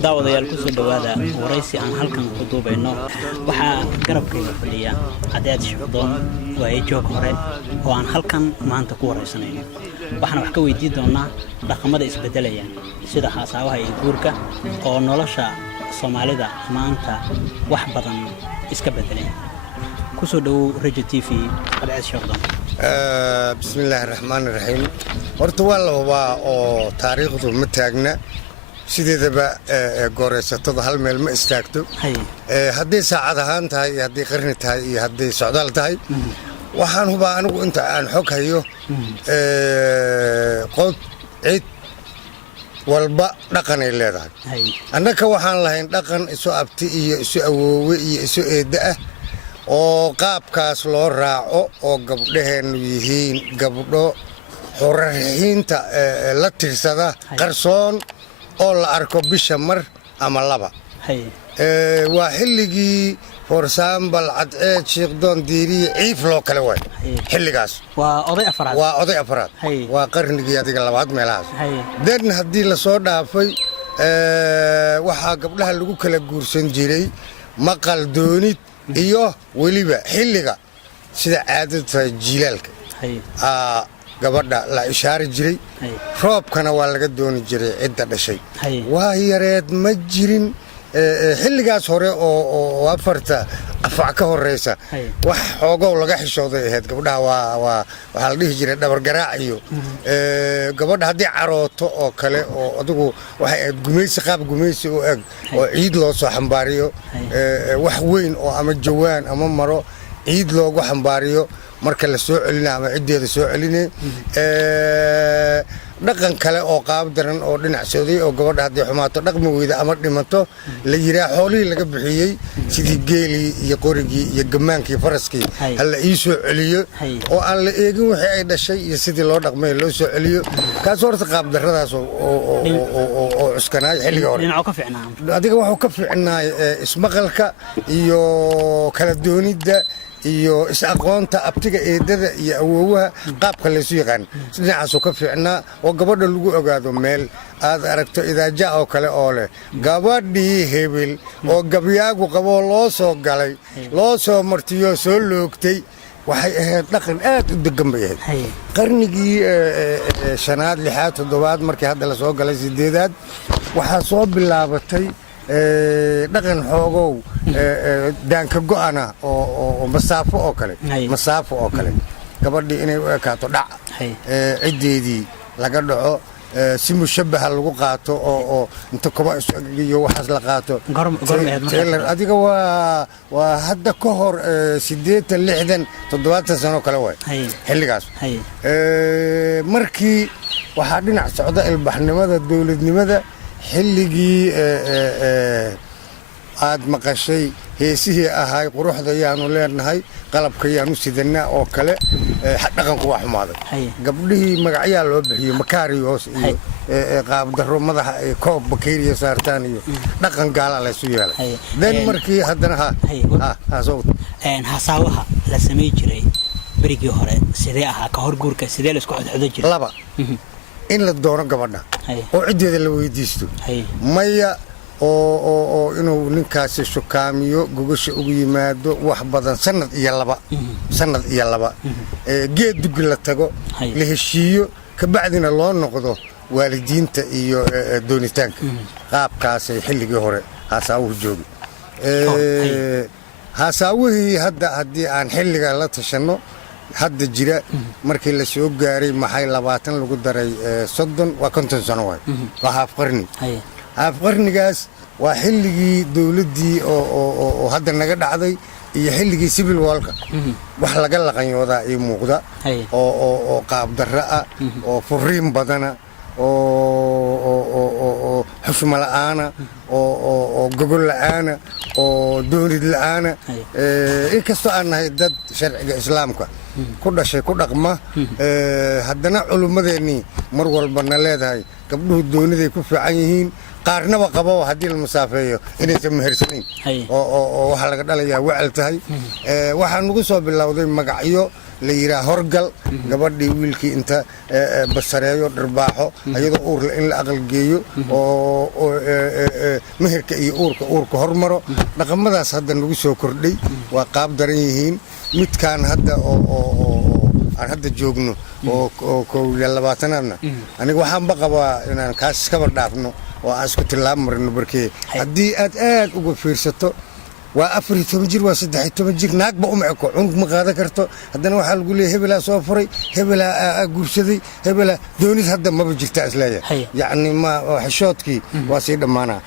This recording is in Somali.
daawadayaal ku soo dhawaada waraysi aan halkan ku duubayno waxaa garabkayga fadhiya Cadeed Shaqdoon waa joog hore oo aan halkan maanta ku waraysanayno waxaan wax ka weydiin doonaa dhaqamada isbedelaya sida xasaabaha iyo guurka oo nolosha Soomaalida maanta wax badan iska bedelay ku soo dhaw Radio TV Cadeed Shaqdoon bismillaahir rahmaanir rahiim horta waa oo taariikhdu ma taagna sideedaba gooreysatada hal meel ma istaagto haddii saacad ahaan tahay iyo haddii qarni tahay iyo haddii socdaal tahay waxaan hubaa anigu inta aan xog hayo qod cid walba dhaqan ay leedahay annaka waxaan lahayn dhaqan isu abti iyo isu awoowe iyo isu eedda ah oo qaabkaas loo raaco oo gabdhaheenu yihiin gabdho xorriyiinta la tirsada qarsoon oo la arko bisha mar ama laba waa xilligii forsaambal Cadeed Shaqdoon diiriye ciif loo kale way xilligaas waa oday afraad waa qarnigii adiga labaad meelahaas dan haddii la soo dhaafay waxaa gabdhaha lagu kala guursan jiray maqal doonid iyo weliba xilliga sida caadada jiilaalka gabadha la ishaari jiray roobkana waa laga dooni jiray cidda dhashay waa yareed ma jirin xilligaas hore oo afarta afac ka horeysa wax xoogow laga xishooday ahayd gabdhaha waxaa la dhihi jiray dhabar garaac iyo gabadha haddii carooto oo kale oo adigu waxay ahayd gumaysi qaab gumaysi u eg oo ciid loo soo xambaariyo wax weyn oo ama jawaan ama maro ciid loogu xambaariyo marka la soo celina ama ciideeda soo celinay dhaqan kale oo qaab daran oo dhinac sooday oo gabadha haddii xumaato dhaqmi weyda ama dhimato la yiraa xoolihii laga bixiyey sidii geelii iyo qorigii iyo gamaankii faraskii hala ii soo celiyo oo aan la eegin wixii ay dhashay iyo sidii loo dhaqmay loo soo celiyo kaas horta qaab darradaas oo cuskanaay xilliga hore adiga wuxuu ka fiicnaay ismaqalka iyo kala doonidda iyo is-aqoonta abtiga eedada iyo awoowaha qaabka laysu yaqaan dhinacaasuu ka fiicnaa oo gabadha lagu ogaado meel aad aragto idaaja oo kale oo leh gabadhii hebel oo gabyaagu qaboo loo soo galay loo soo martiyo soo loogtay waxay ahayd dhaqan aad u degan bay ahayd qarnigii shanaad lixaad toddobaad markii hadda la soo galay sideedaad waxaa soo bilaabatay dhaqan xoogow daanka go'ana oo masaafo oo kale gabadhii inay u ekaato dhac ciddeedii laga dhaco si mushabbaha lagu qaato oo inta kuba iyo waxaas la qaato adiga waa hadda ka hor 80 60 70 sano kale way xilligaas markii waxaa dhinac socda ilbaxnimada dawladnimada xilligii aad maqashay heesihii ahay quruxda yaanu leenahay qalabka yaanu sidanaa oo kale dhaqanku waa xumaaday gabdhihii magacyaa loo bixiyo makaariyoos iyo qaab darro madaxa ay koob bakeeriya saartaan iyo dhaqan gaala laysu yeelay dan markii haddana hasaawaha la samey jiray berigii hore sidee ahaa ka hor guurka sidee la isku xodxodo jiray laba in la doono gabadha oo ciddeeda la weydiisto maya oo inuu ninkaasi shukaamiyo gogasha ugu yimaado wax badan sanad iyo laba geed dugi la tago la heshiiyo kabacdina loo noqdo waalidiinta iyo doonitaanka qaabkaasay xilligii hore hasaawuhu joogi hasaawihii hadda haddii aan xilliga la tashanno hadda jira markii la soo gaaray maxay 20 lagu daray 30 waa 50 sano waay waa haaf qarnigaas waa xilligii dawladdii oo hadda naga dhacday iyo xilligii civil warka wax laga laqanyoodaa ay muuqda oo qaab darro ah oo furiin badana oo xushmo la'aana oo gogol la'aana oo doonid la'aana inkastoo aan nahay dad sharciga islaamka ku dhashay ku dhaqma haddana culummadeennii mar walbana leedahay gabdhuhu dooniday ku fiican yihiin qaarnaba qabo haddii la masaafeeyo inaysan mehersanayn oo waxaa laga dhalayaa wacel tahay waxaa nagu soo bilowday magacyo la yidhaha horgal gabadhii wiilkii inta basareeyo dharbaaxo ayadoo uurla in la aqalgeeyo oo meherka iyo uurka hormaro dhaqamadaas hadda nagu soo kordhay waa qaab daran yihiin midkaan hadda oo aan hadda joogno oo 21aadna aniga waxaanba qabaa inaan kaas iskaba dhaafno oo aan isku tilaab marno barkee haddii aad uga fiirsato waa 14 jir waa 13 jir naagba uma eko cunug ma qaadan karto haddana waxaa lagu leeyahay hebelaa soo furay hebelaa guursaday hebelaa doonis hadda maba jirta isleeyahay yacni ma xishoodkii waa sii dhammaanaa